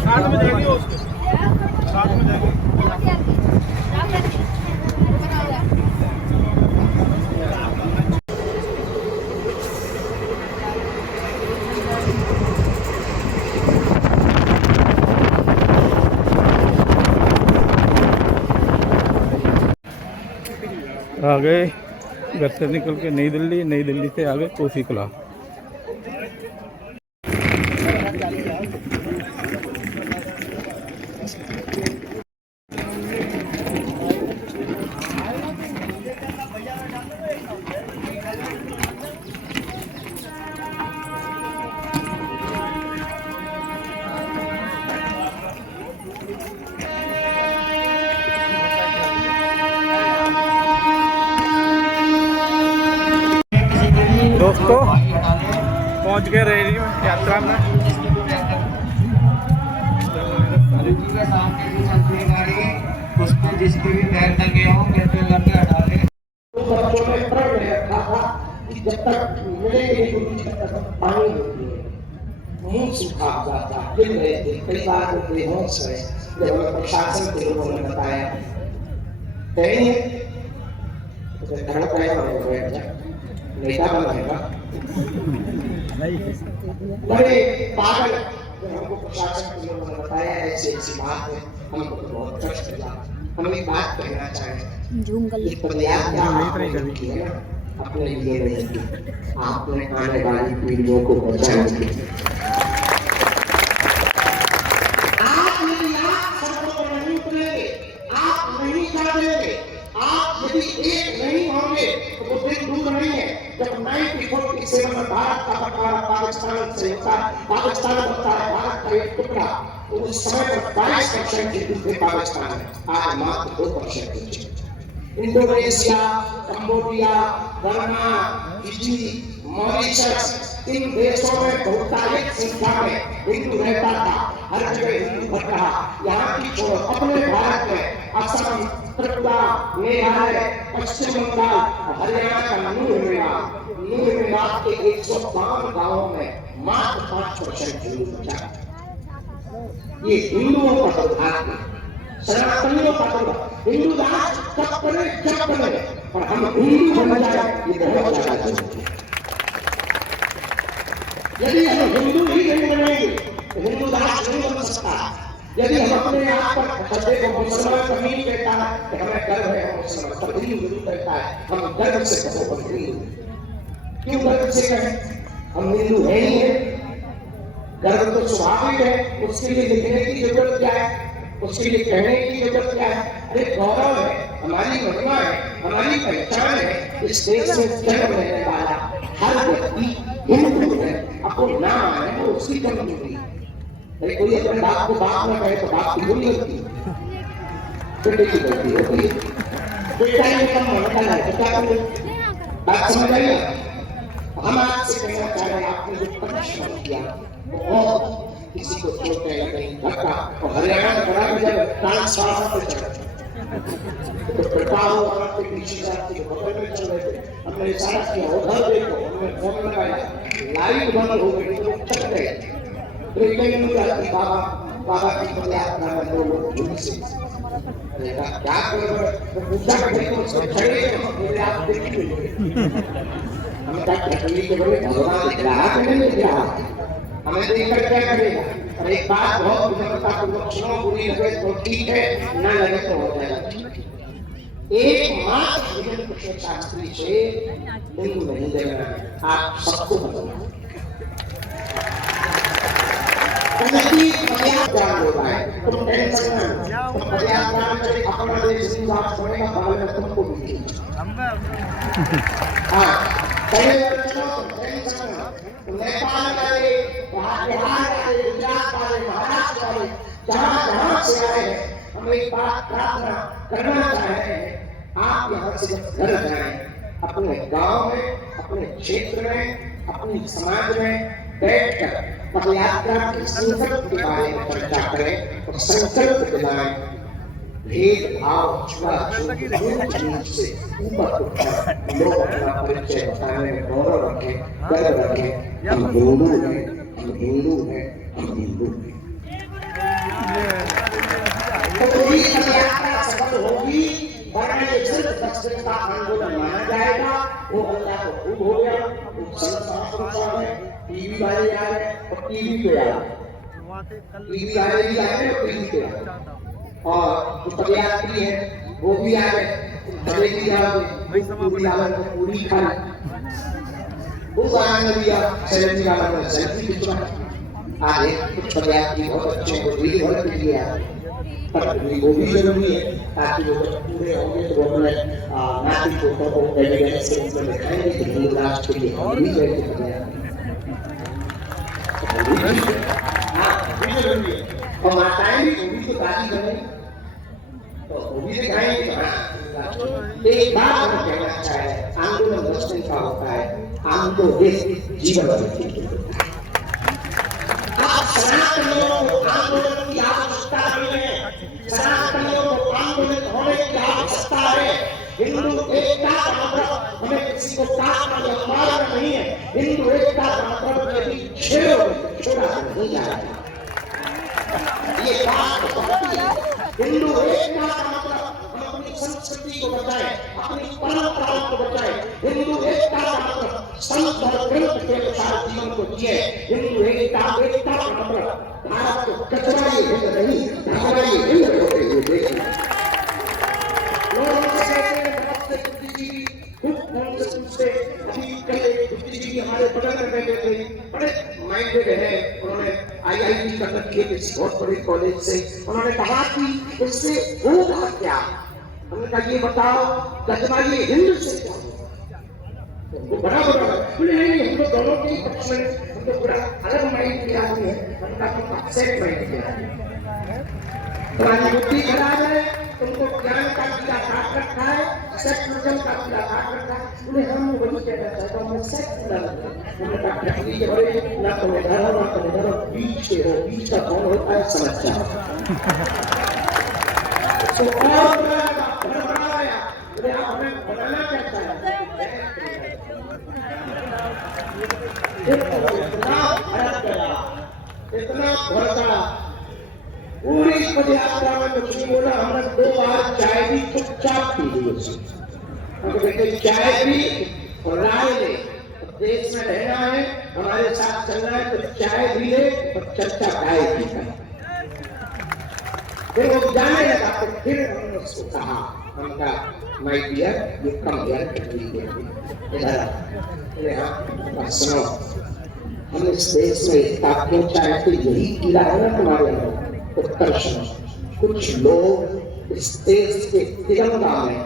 साथ में जाएगी उसके साथ में जाएगी। आ गए घर से निकल के नई दिल्ली, नई दिल्ली से आ गए कोसी कला। दोस्तों पहुंच गए रेलवे में यात्रा में। जिसके भी पैर लगे हों कहते लगे हटा दे। जब तक पानी मुंह सूखा जाता गिर रहे थे कई बार बेहोश हुए। जब हमें प्रशासन के लोगों ने बताया कहीं नेता बनेगा बड़े पागल। जब हमको प्रशासन के लोगों ने बताया ऐसी ऐसी बात है हमको तो बहुत कष्ट लगा। हम एक बात कहना चाहें अपने लिए नहीं की आपने आने वाली पीढ़ियों को बचाने की आप नहीं उतरेंगे, आप नहीं जानेंगे, आप यदि एक नहीं होंगे तो वो दिन दूर नहीं है जब 1947 में भारत का बंटवारा पाकिस्तान से होता है। पाकिस्तान बनता है भारत का एक टुकड़ा। तो उस समय पर 22% हिंदू थे पाकिस्तान में, आज मात्र 2% थे। Indonesia, Cambodia, Burma, Fiji, Mauritius इन देशों में बहुतायत संख्या में हिंदू रहता था। हर जगह हिंदू बढ़ रहा। यहाँ की छोड़ो अपने भारत में असम, त्रिपुरा, मेघालय, पश्चिम बंगाल, हरियाणा का नूर मिलाप के 152 गांवों में मात्र 5% हिंदू बचा। ये हिंदुओं का दुर्भाग्य, सनातनियों का दुर्भाग्य। हिंदू राष्ट्र कब बने जब बने, और हम हिंदू बन जाए ये बहुत ज्यादा जरूरी है। यदि हम हिंदू ही नहीं बनेंगे तो हिंदू राष्ट्र नहीं बन सकता। यदि हम अपने आप पर खतरे को मुसलमान कभी कहता है कि हमें गर्व है हम मुसलमान, तब हिंदू जरूर कहता है हम गर्व से कहो हम हिंदू। क्यों गर्व से कहें? हम हिंदू है ही है। गर्व तो स्वाभाविक है, उसके लिए लिखने की जरूरत क्या है, उसके लिए कहने की जरूरत क्या है? अरे गौरव है, हमारी महिमा है, हमारी पहचान है। इस देश में जन्म लेने वाला हर व्यक्ति हिंदू है। आपको नाम है वो उसकी कमजोरी है। कोई अपने बाप को बाप न कहे तो बाप की बुरी होती है, बेटे की गलती होती है। बेटा ही कम होता है तो क्या करें? बात समझ आई? हम आपसे कहना चाह रहे हैं आपने जो परिश्रम किया वो किसी को चोट नहीं धक्का। और हरियाणा में बड़ा जब ट्रांसफार्मर पे चढ़ा तो प्रताप आपके पीछे जाते बगल में चल रहे थे। हमने इशारा किया उधर देखो, हमने फोन लगाया, लाइट बंद हो गई तो चल गए। ट्रेन में जाती बाबा की पदयात्रा में लोग झूम से क्या कर पूछा उसको खड़े आप देखिए। हमें क्या दिल्ली के बड़े भगवान दिख रहा है नहीं दिख रहा, हमें देखकर क्या करेगा? और एक बात बहुत विनम्रतापूर्वक सुनो, बुरी लगे तो ठीक है, ना लगे तो हो जाएगा। एकमात्र विजय कृष्ण शास्त्री से हिंदू नहीं देना, आप सबको बताना। जान होगा है तुम टेंशन ना, तुम पदयात्रा में चले अपना देश हिंदू आप छोड़ेगा बगल में तुमको भी हाँ पहले चलो टेंशन ना। नेपाल वाले, बिहार वाले, गुजरात वाले, महाराष्ट्र वाले, जहाँ से आए हैं, हम एक बात प्रार्थना करना चाह रहे हैं। आप यहाँ से जब घर जाएं, अपने गांव में, अपने क्षेत्र में, अपनी समाज में बैठकर पदयात्रा के संकल्प के बारे में चर्चा करें और संकल्प दिलाएं। भेदभाव छुआछूत से ऊपर उठकर लोग अपना परिचय बताने में गौरव रखें, गर्व रखें। हम हिंदू हैं, हम हिंदू हैं, हम हिंदू हैं। तो वही पदयात्रा सफल होगी, वरना ये सिर्फ 10 दिन का आंदोलन माना जाएगा। वो अल्लाह को खूब हो गया, वो संसार है, टीवी वाले आ रहे और टीवी पे आ रहे, टीवी वाले भी आ रहे और टीवी पे आ रहे, और जो पदयात्री है वो भी आ रहे, चलेगी पूरी खा वो आने दिया सेल्फी वाला में सेल्फी खिंचवा। आगे कुछ पदयात्री बहुत अच्छे को भी बहुत लिए आ रहे, पर वो भी जरूरी है ताकि वो पूरे होंगे तो वो अपने नाती पोतों को पहले से उनको दिखाएंगे कि हिंदू राष्ट्र के लिए हम भी बैठे पदयात्री। और माताएं भी वो भी तो दादी बनेंगी, तो वो भी दिखाएंगे। एक बात हम कहना चाहें, आंदोलन 10 दिन का होता है, आंदोलन जीवन भर। आप सनातनियों को आंदोलन की आवश्यकता नहीं है, सनातनियों को आंदोलन होने की आवश्यकता है। हिंदू एकता का मतलब हमें किसी को काटना या मारना नहीं है। हिंदू एकता का मतलब यदि छोड़ा नहीं जाएगा, ये बात होती है। हिंदू एकता का मतलब हम अपनी संस्कृति को बचाएं, अपनी परंपराओं को बचाएं। हिंदू एकता का मतलब संत और ग्रंथ के अनुसार जीवन को जिए। हिंदू एकता का मतलब भारत को कचराई हिंद नहीं, धाराई हिंद होते हुए देखिए। लोग बुद्धिजीवी खूब कौन से पूछते, अभी कल बुद्धिजीवी हमारे बगल में बैठे थे, बड़े माइंडेड है, उन्होंने IIT कर रखी है किसी बहुत बड़े कॉलेज से। उन्होंने कहा कि इससे होगा क्या? हमने कहा ये बताओ, कचराई हिंद से क्या होगा? वो बड़ा बोले नहीं, हम तो दोनों के पक्ष में, हम तो पूरा अलग माइंड के आदमी है, हम अपसेट माइंड के आदमी है। तुम्हारी बुद्धि खराब है, तुमको ज्ञान का कीड़ा काट रखा है, सेक्युलरिज्म का कीड़ा काट रखा है। उन्हें हम वही कहना चाहता हूँ, मैं सेक्युलर हमने कहा प्रकृति के बड़े ना तुम इधर हो ना तुम इधर हो, बीच के हो, बीच का कौन होता है समझ जाओ। तो और बनाया हमें बनाना चाहता है, इतना भड़का पूरी पदयात्रा में कुछ नहीं बोला। हमने 2 बार चाय भी चुपचाप पी ली उससे। हम कहते चाय भी और राय ले, देश में रहना है, हमारे साथ चलना है तो चाय भी ले और चर्चा चाय भी करे। फिर वो जाने लगा तो फिर हमने उसको कहा, हमका my dear you come here इधर सुनो, हम इस देश में एकता क्यों चाहते, यही कीड़ा है ना तुम्हारे अंदर। उत्कर्षण, कुछ लोग इस देश के तिरंगा में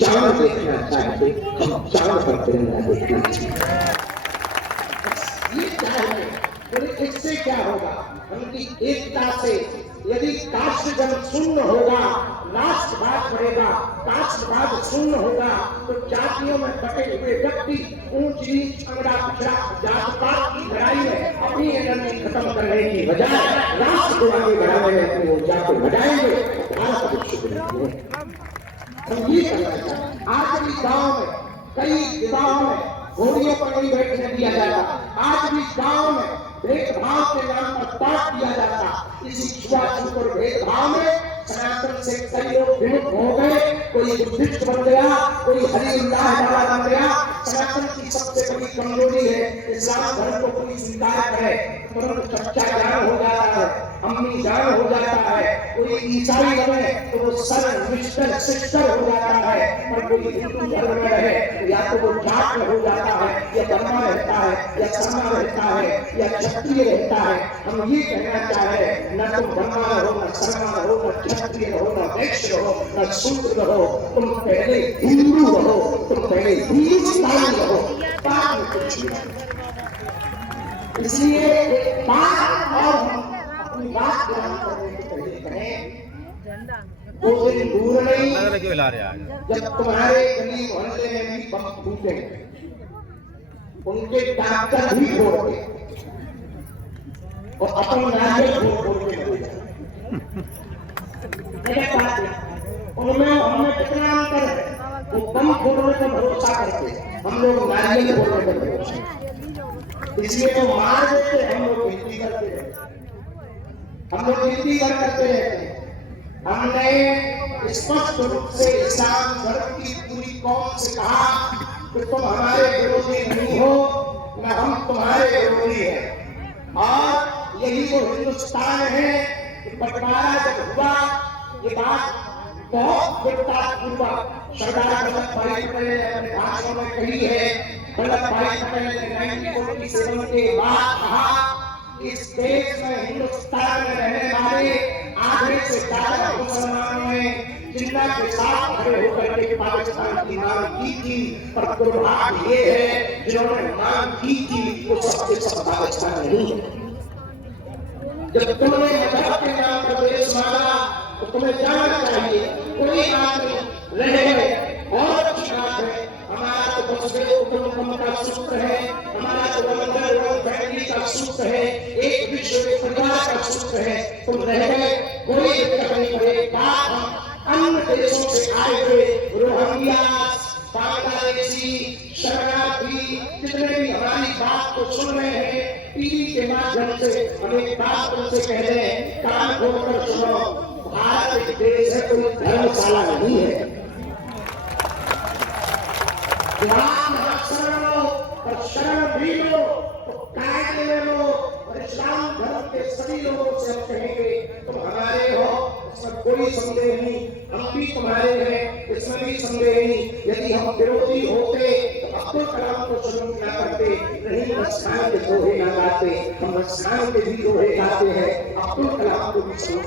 चांद देखना चाहते, हम चांद पर तिरंगा देखना चाहते। ये चाहते, तो इससे क्या होगा? उनकी एकता से यदि काष्ठजन शून्य होगा, राष्ट्रवाद बढ़ेगा। राष्ट्रवाद शून्य होगा तो जातियों में बटे हुए व्यक्ति ऊंच नीच अगड़ा पिछड़ा जात पात की लड़ाई में अपनी एनर्जी खत्म करने की बजाय राष्ट्र को आगे बढ़ाने में अपनी ऊर्जा को बढ़ाएंगे। भारत विकसित होंगे। हम ये करना चाहते। आज भी गाँव में, कई विवाहों में घोड़ियों पर नहीं बैठने दिया जाता। आज भी गाँव में भेदभाव के नाम पर बात किया जाता। इसी छुआछूत और भेदभाव में सनातन से कई लोग विमुख हो गए। कोई बुद्धिस्ट बन गया, कोई हरिउल्लाह वाला बन गया। सनातन की सबसे बड़ी कमजोरी है, इस्लाम धर्म को कोई स्वीकार करे तुरंत चच्चा जान हो जाता है, अम्मी जान हो जाता है। कोई ईसाई बने तो वो सर मिस्टर सिस्टर हो जाता है, पर कोई हिंदू धर्म में रहे तो या तो वो जाट हो जाता है, या ब्रह्मा रहता है, या शर्मा रहता है, या क्षत्रिय रहता है। हम ये कहना चाह रहे हैं, न तुम ब्रह्मा रहो, न शर्मा रहो, न क्षत्रिय रहो, न वैश्य रहो, न शूद्र रहो। तुम पहले हिंदू रहो, तुम पहले हिंदुस्तानी रहो, बाद में कुछ नहीं। इसलिए बात और हम अपनी बात बयान करने के पहले कहें, वो दिन दूर नहीं जब तुम्हारे गली मोहल्ले में भी बम फूटेंगे। उनके डॉक्टर भी छोड़ गए और अपन नारियल छोड़ के मर गए। उनमें हमें कितना अंतर है? वो कम फोड़ने पर भरोसा करते, हम लोग नारियल फोड़ने पर भरोसा, इसलिए तो मार देते, हम लोग गिनती करते रहते, हम लोग गिनती करते रहते। हमने स्पष्ट रूप से इस्लाम धर्म की पूरी कौम से कहा कि तुम हमारे विरोधी नहीं हो, न हम तुम्हारे विरोधी हैं। और यही वो हिंदुस्तान है कि बंटवारा जब हुआ, ये बात बहुत पूर्वक सरदार वल्लभ भाई पटेल ने अपने भाषण में कही है। वल्लभ भाई पटेल ने 1947 के बाद कहा कि इस देश में, हिंदुस्तान में रहने वाले आधे से ज्यादा मुसलमानों ने जिन्ना के साथ खड़े होकर के पाकिस्तान की मांग की थी, पर दुर्भाग्य ये है जिन्होंने मांग की थी वो सबके सब पाकिस्तान नहीं है। जब तुमने मजहब के नाम पर देश मांगा तो तुम्हें जाना चाहिए, कोई बात नहीं, रह गए और अच्छी बात है। हमारा तो बसवे कुटुंबकम का सूत्र है, हमारा तो वंदर फैमिली का सूत्र है, एक विश्व एक परिवार का सूत्र है। तुम रह गए, कोई दिक्कत नहीं पड़ेगा। अन्य देशों से आए हुए रोहिंग्या, बांग्लादेशी, शरणार्थी जितने भी हमारी बात को सुन रहे हैं टीवी के माध्यम से, हमें बात उनसे कह रहे हैं, कान खोलकर सुनो, भारत एक देश है, कोई धर्मशाला नहीं है। शरण भी लो तो कायदे में लो, और इस्लाम धर्म के सभी लोगों से हम कहेंगे तुम हमारे हो, इसमें कोई संदेह नहीं, हम भी तुम्हारे हैं, इसमें भी संदेह नहीं। यदि हम विरोधी होते तो अब्दुल कलाम को शुरू किया करते, नहीं रस्खान के दोहे ना गाते, हम रस्खान के भी दोहे गाते हैं, अब्दुल कलाम को भी शुरू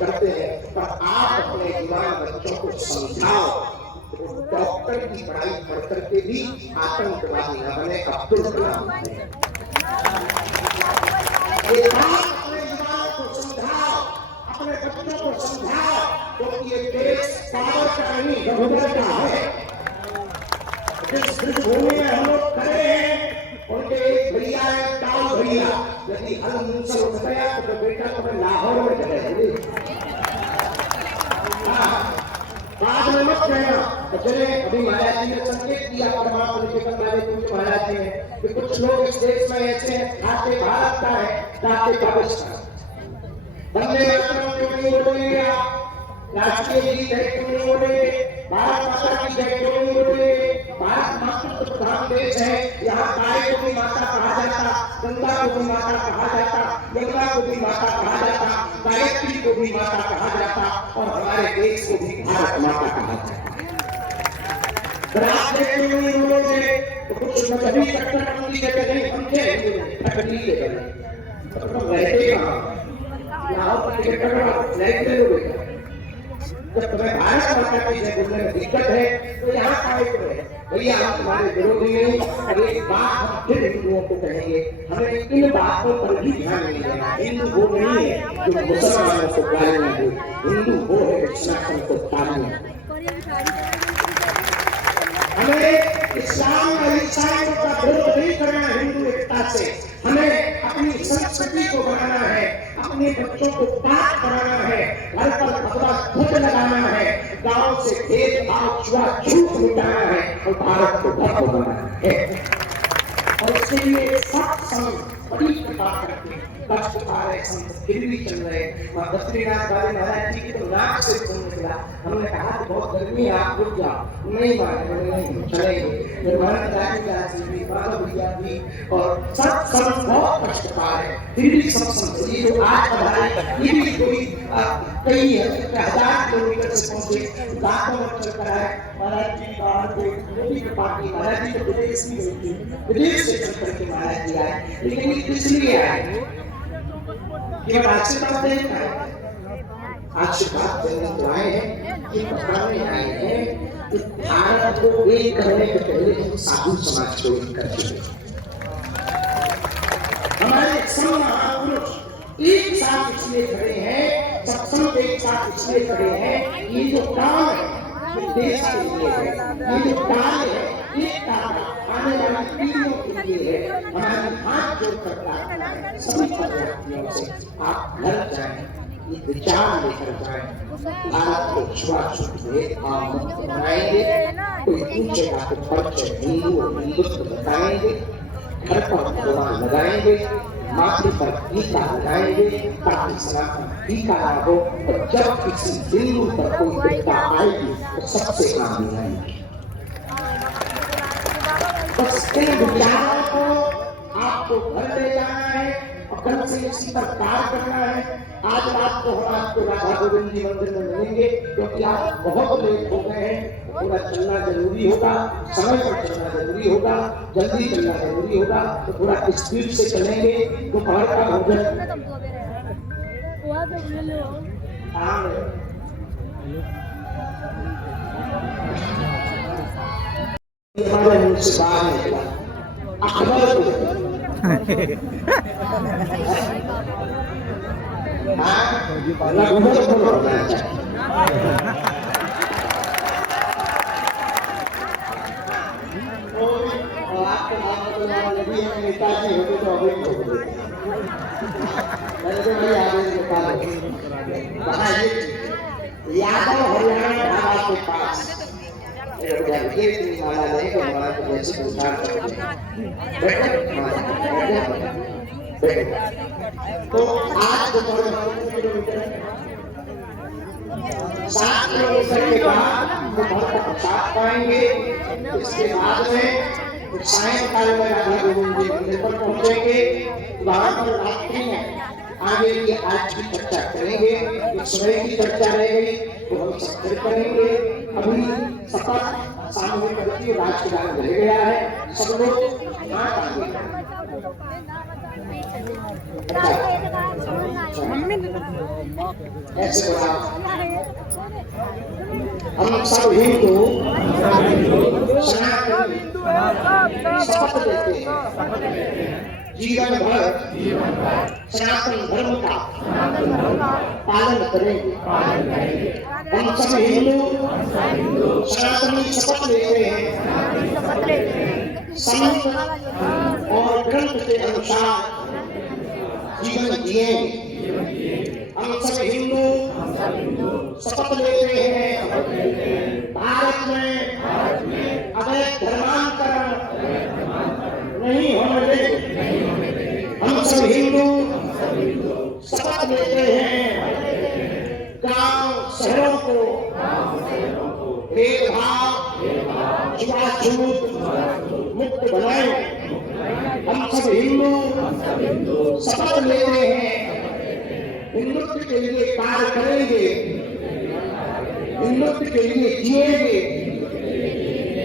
करते हैं। पर आप अपने जवान बच्चों को समझाओ डॉक्टर की पढ़ाई पढ़ करके भी आतंकवादी न बने अब्दुल कलाम। अपने युवाओं को समझाओ, अपने बच्चों को समझाओ, क्योंकि ये देश पावर का नहीं बहुमत का है। जिस भूमि में हम लोग खड़े हैं उनके एक भैया है, टाल भैया, यदि हल मुंसल उठ गया तो बेटा तुम्हें लाहौर में चले बाद में मत कहना। चले अभी महाराज जी ने संकेत दिया, परमात्मा निकेतन वाले कुछ महाराज जी ने, कि कुछ लोग इस देश में ऐसे हैं, खाते भारत का है, खाते पाकिस्तान। वंदे मातरम क्यों नहीं बोलेंगे आप? राष्ट्रीय गीत है क्यों नहीं बोलेंगे? भारत माता की जय क्यों नहीं बोलेंगे? भारत मातृत्व प्रधान देश है, यहाँ गाय को भी माता कहा जाता, गंगा को भी माता कहा जाता, यमुना को भी माता कहा जाता, गायत्री को भी माता कहा जाता, और हमारे देश को भी भारत माता कहा जाता। राष्ट्रीय क्यों नहीं बोलोगे? तो कुछ मजहबी कट्टरपंथी कहते हैं, समझे तकलीफ है, तो रहते कहाँ यहाँ पर रहते लोग। जब तुम्हें भारत माता की जय बोलने में दिक्कत है तो यहाँ आए तो है भैया, हम तुम्हारे विरोधी नहीं। और एक बात हम फिर हिंदुओं को कहेंगे, हमें इन बातों पर भी ध्यान नहीं देना। हिंदू वो नहीं है जो मुसलमानों को गालियां दे, हिंदू वो है जो सनातन को तालियां दे। हमें इस्लाम और ईसाइयों का विरोध नहीं करना, हिंदू एकता से हमें अपनी संस्कृति को बनाना है, अपने बच्चों को पाठ कराना है, घर पर भगवा ध्वज लगाना है, गांव से भेदभाव छूआछूत मिटाना है और भारत को भव्य बनाना है। और इसके लिए सत्संग बड़ी प्रकार करके कष्ट उठा रहे, संत फिर भी चल रहे। बद्रीनाथ वाले महाराज जी की तो नाक से खून निकला, हमने कहा कि बहुत गर्मी है, आप रुक जाओ, नहीं माने, नहीं चलेंगे। और सत्संग बहुत कष्ट पा रहे, फिर भी सत्संग ये जो आज हमारे ये भी कोई कई 1000 किलोमीटर से पहुंचे, लाखों में चल कर आए। महाराज जी बाहर थे, मोदी की पार्टी, महाराज जी तो विदेश में गई थी, विदेश से चल करके महाराज जी आए, लेकिन ये किस लिए आए? केवल आशीर्वाद देने का है, आशीर्वाद देने को आए हैं, ये बताने आए हैं कि भारत को एक करने के पहले हम साधु समाज को एक कर चुके। हमारे सब महापुरुष एक साथ इसलिए खड़े हैं, सत्संग एक साथ इसलिए खड़े हैं, ये जो काम है ये देश के लिए है, ये जो कार्य है एकता का आने वाली पीढ़ियों के लिए है। हमारे हाथ जोड़कर प्रार्थना है सभी पदयात्रियों से, आप घर जाएं, ये विचार लेकर जाएं, भारत को छुआछूत भेदभाव मुक्त बनाएंगे, कोई पूछेगा तो परिचय हिंदू और हिंदुत्व बताएंगे, घर पर घोड़ा लगाएंगे, माथे पर टीका लगाएंगे ताकि सनातन टीका ना हो, और जब किसी हिंदू पर कोई विपदा आएगी तो सबसे काम आएगी। बस इन विचारों को आपको घर ले जाना है और कल से इसी पर कार्य करना है। आज रात को हम आपको राधा गोविंद जी मंदिर में मिलेंगे, क्योंकि आप बहुत लेट हो गए हैं, थोड़ा चलना जरूरी होगा, समय पर चलना जरूरी होगा, जल्दी चलना जरूरी होगा, तो थोड़ा स्पीड से चलेंगे। दोपहर का भोजन हमारे मुंह से बाहर निकला अखबार नेताजी होते तो अभी यादव हरियाणा ढाबा के पास ये माला नहीं तो हमारा तो जैसे उद्धार तो आज दोपहर 7 किलोमीटर के बाद दोपहर का प्रसाद पाएंगे। इसके बाद में सायंकाल में राधा गोविंद जी मंदिर पर पहुंचेंगे। वहां पर रात्रि में आगे की आज की चर्चा करेंगे। सुबह की चर्चा रह गई तो हम सब फिर करेंगे। अभी शपथ सामूहिक करके राजगान रह गया है, सब लोग यहाँ आएंगे। ऐसे बड़ा हम सब हिंदू सनातन शपथ लेते हैं जीवन भर सनातन धर्म का पालन करेंगे। हम सब हिंदू सनातनी शपथ लेते हैं संत और ग्रंथ के अनुसार जीवन जिएंगे। हम सब हिंदू शपथ लेते हैं भारत में अवैध धर्मांतरण नहीं होने देंगे। हम सब हिंदू शपथ लेते हैं गांव शहरों को भेदभाव छुआछूत मुक्त बनाएंगे। हम सब हिंदू शपथ लेते हैं हिंदुत्व के लिए कार्य करेंगे, हिंदुत्व के लिए जिएंगे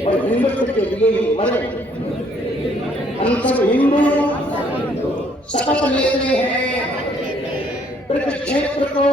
और हिंदुत्व के लिए ही मरेंगे। हम सब हिंदू शपथ लेते हैं ब्रज क्षेत्र को